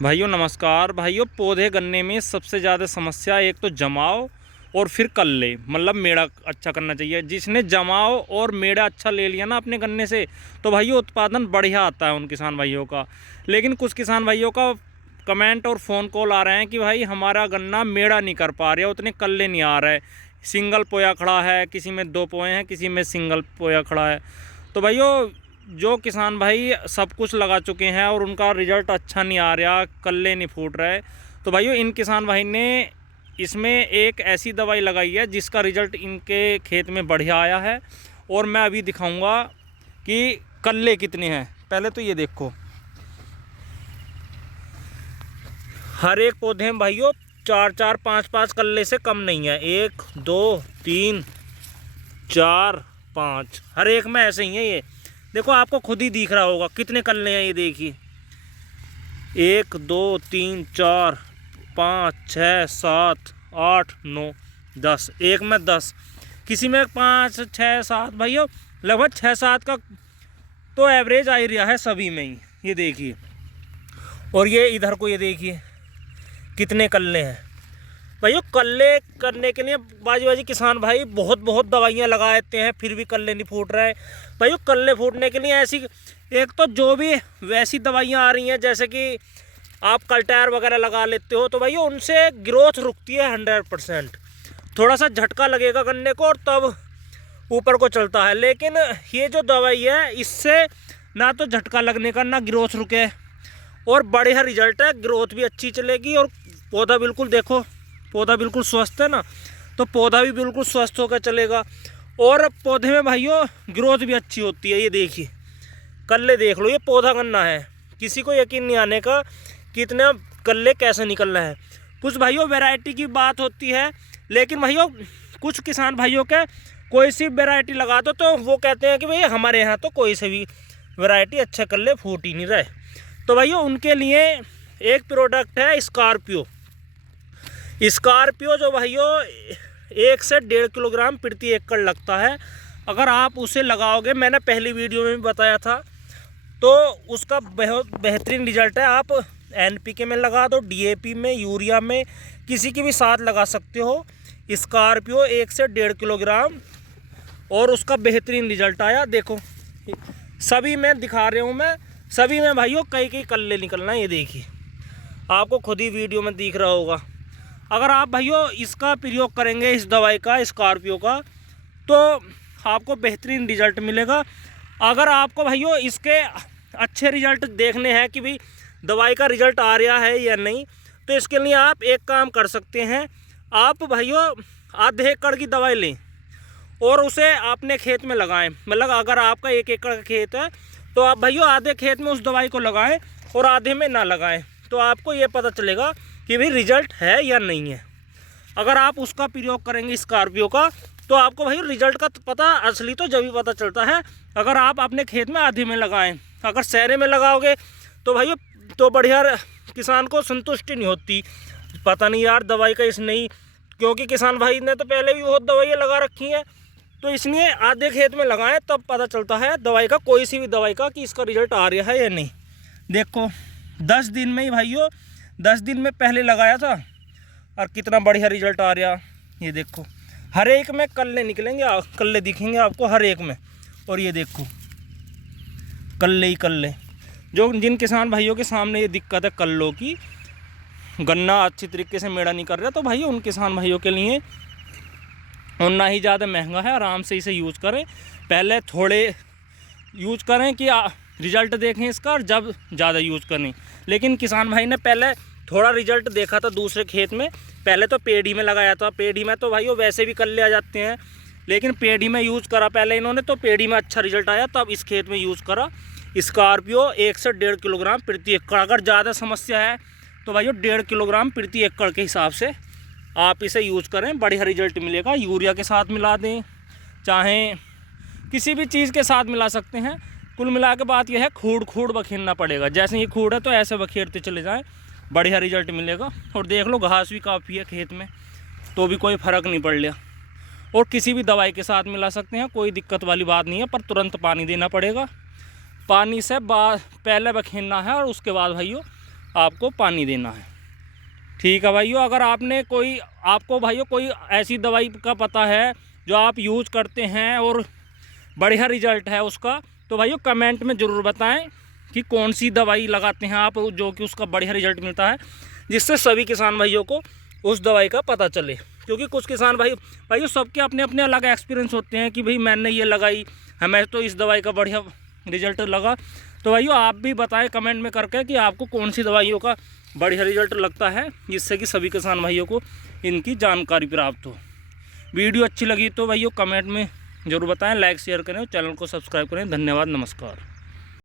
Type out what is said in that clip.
भाइयों नमस्कार। भाइयों पौधे गन्ने में सबसे ज़्यादा समस्या एक तो जमाव और फिर कल्ले मतलब मेड़ा अच्छा करना चाहिए। जिसने जमाव और मेड़ा अच्छा ले लिया ना अपने गन्ने से तो भाइयों उत्पादन बढ़िया आता है उन किसान भाइयों का। लेकिन कुछ किसान भाइयों का कमेंट और फ़ोन कॉल आ रहे हैं कि भाई हमारा गन्ना मेड़ा नहीं कर पा रहा, उतने कल्ले नहीं आ रहे, सिंगल पोया खड़ा है, किसी में 2 पोए हैं, किसी में सिंगल पोया खड़ा है। तो भाइयों जो किसान भाई सब कुछ लगा चुके हैं और उनका रिज़ल्ट अच्छा नहीं आ रहा, कल्ले नहीं फूट रहे, तो भाइयों इन किसान भाई ने इसमें एक ऐसी दवाई लगाई है जिसका रिज़ल्ट इनके खेत में बढ़िया आया है। और मैं अभी दिखाऊंगा कि कल्ले कितने हैं। पहले तो ये देखो, हर एक पौधे में भाइयों 4-4 5-5 कल्ले से कम नहीं है। 1 2 3 4 5 हर एक में ऐसे ही है। ये देखो आपको खुद ही दिख रहा होगा कितने कल्ले हैं। ये देखिए 1 2 3 4 5 6 7 8 9 10, एक में 10, किसी में 5 6 7 भाइयों लगभग 6-7 का तो एवरेज आ ही रहा है सभी में ही। ये देखिए और ये इधर को ये देखिए कितने कल्ले हैं। भाइयों कल्ले करने के लिए बाजी किसान भाई बहुत दवाइयाँ लगा देते हैं फिर भी कल्ले नहीं फूट रहे। भाइयों कल्ले फूटने के लिए ऐसी एक तो जो भी वैसी दवाइयाँ आ रही हैं जैसे कि आप कल्टायर वगैरह लगा लेते हो तो भाइयों उनसे ग्रोथ रुकती है 100%। थोड़ा सा झटका लगेगा गन्ने को और तब ऊपर को चलता है। लेकिन ये जो दवाई है इससे ना तो झटका लगने का ना ग्रोथ रुके और बढ़िया रिजल्ट है, ग्रोथ भी अच्छी चलेगी और पौधा बिल्कुल देखो, पौधा बिल्कुल स्वस्थ है ना, तो पौधा भी बिल्कुल स्वस्थ होकर चलेगा और पौधे में भाइयों ग्रोथ भी अच्छी होती है। ये देखिए कल्ले देख लो, ये पौधा गन्ना है, किसी को यकीन नहीं आने का कि इतने कल्ले कैसे निकलना है। कुछ भाइयों वैरायटी की बात होती है, लेकिन भाइयों कुछ किसान भाइयों के कोई सी वैरायटी लगा दो तो वो कहते हैं कि भाई हमारे यहाँ तो कोई सी भी वैरायटी अच्छे कल्ले फूट ही नहीं रहे। तो भाइयों उनके लिए एक प्रोडक्ट है स्कॉर्पियो जो भाइयों 1 से 1.5 किलोग्राम प्रति एकड़ लगता है। अगर आप उसे लगाओगे, मैंने पहली वीडियो में भी बताया था, तो उसका बहुत बेहतरीन रिजल्ट है। आप NPK में लगा दो, DAP में, यूरिया में, किसी के भी साथ लगा सकते हो स्कॉर्पियो 1 से 1.5 किलोग्राम और उसका बेहतरीन रिजल्ट आया। देखो सभी में दिखा रहा हूँ मैं, सभी में भाइयों कई कल्ले निकलना है। ये देखिए आपको खुद ही वीडियो में दिख रहा होगा। अगर आप भाइयों इसका प्रयोग करेंगे, इस दवाई का स्कॉर्पियो का, तो आपको बेहतरीन रिजल्ट मिलेगा। अगर आपको भाइयों इसके अच्छे रिजल्ट देखने हैं कि भाई दवाई का रिजल्ट आ रहा है या नहीं, तो इसके लिए आप एक काम कर सकते हैं। आप भाइयों आधे एकड़ की दवाई लें और उसे अपने खेत में लगाएं। मतलब अगर आपका 1 एकड़ का खेत है तो आप भाइयों आधे खेत में उस दवाई को लगाएं और आधे में ना लगाएं, तो आपको ये पता चलेगा कि भाई रिजल्ट है या नहीं है। अगर आप उसका प्रयोग करेंगे स्कॉर्पियो का तो आपको भाई रिजल्ट का पता असली तो जब भी पता चलता है अगर आप अपने खेत में आधे में लगाएं। अगर सहरे में लगाओगे तो भाइयों तो बढ़िया किसान को संतुष्टि नहीं होती, पता नहीं यार दवाई का इस नहीं, क्योंकि किसान भाई ने तो पहले भी बहुत दवाइयाँ लगा रखी हैं। तो इसलिए आधे खेत में लगाएं तब पता चलता है दवाई का, कोई सी भी दवाई का, कि इसका रिजल्ट आ रहा है या नहीं। देखो 10 दिन में ही भाइयों 10 दिन में पहले लगाया था और कितना बढ़िया रिजल्ट आ रहा। ये देखो हर एक में कल्ले निकलेंगे, कल्ले दिखेंगे आपको हर एक में। और ये देखो कल्ले ही कल्ले। जो जिन किसान भाइयों के सामने ये दिक्कत है कल्लों की, गन्ना अच्छी तरीके से मेड़ा नहीं कर रहा, तो भाइयों उन किसान भाइयों के लिए और ना ही ज़्यादा महंगा है, आराम से इसे यूज़ करें। पहले थोड़े यूज करें कि रिजल्ट देखें इसका, और जब ज़्यादा यूज़ करें। लेकिन किसान भाई ने पहले थोड़ा रिजल्ट देखा था दूसरे खेत में, पहले तो पेड़ी में लगाया था। पेड़ी में तो भाइयों वैसे भी कल्ले आ जाते हैं, लेकिन पेड़ी में यूज़ करा पहले इन्होंने, तो पेड़ी में अच्छा रिजल्ट आया, तब इस खेत में यूज़ करा स्कॉर्पियो 1 से 1.5 किलोग्राम प्रति एकड़। अगर ज़्यादा समस्या है तो भाइयों 1.5 किलोग्राम प्रति एकड़ के हिसाब से आप इसे यूज़ करें, बढ़िया रिजल्ट मिलेगा। यूरिया के साथ मिला दें, चाहे किसी भी चीज़ के साथ मिला सकते हैं। कुल मिला के बात यह है खूड़ बखेरना पड़ेगा। जैसे ये खूड़ है तो ऐसे बखेरते चले जाएं, बढ़िया रिजल्ट मिलेगा। और देख लो घास भी काफ़ी है खेत में, तो भी कोई फ़र्क नहीं पड़ लिया। और किसी भी दवाई के साथ मिला सकते हैं, कोई दिक्कत वाली बात नहीं है, पर तुरंत पानी देना पड़ेगा। पानी से पहले बखेरना है और उसके बाद भाइयों आपको पानी देना है। ठीक है भाइयों, अगर आपने कोई ऐसी दवाई का पता है जो आप यूज़ करते हैं और बढ़िया रिजल्ट है उसका, तो भाइयों कमेंट में ज़रूर बताएं कि कौन सी दवाई लगाते हैं आप जो कि उसका बढ़िया रिजल्ट मिलता है, जिससे सभी किसान भाइयों को उस दवाई का पता चले। क्योंकि कुछ किसान भाइयों सबके अपने अपने अलग एक्सपीरियंस होते हैं कि भाई मैंने ये लगाई, हमें तो इस दवाई का बढ़िया रिजल्ट लगा। तो भाइयों आप भी बताएं कमेंट में करके कि आपको कौन सी दवाइयों का बढ़िया रिजल्ट लगता है, जिससे कि सभी किसान भाइयों को इनकी जानकारी प्राप्त हो। वीडियो अच्छी लगी तो भाइयों कमेंट में ज़रूर बताएं, लाइक शेयर करें और चैनल को सब्सक्राइब करें। धन्यवाद, नमस्कार।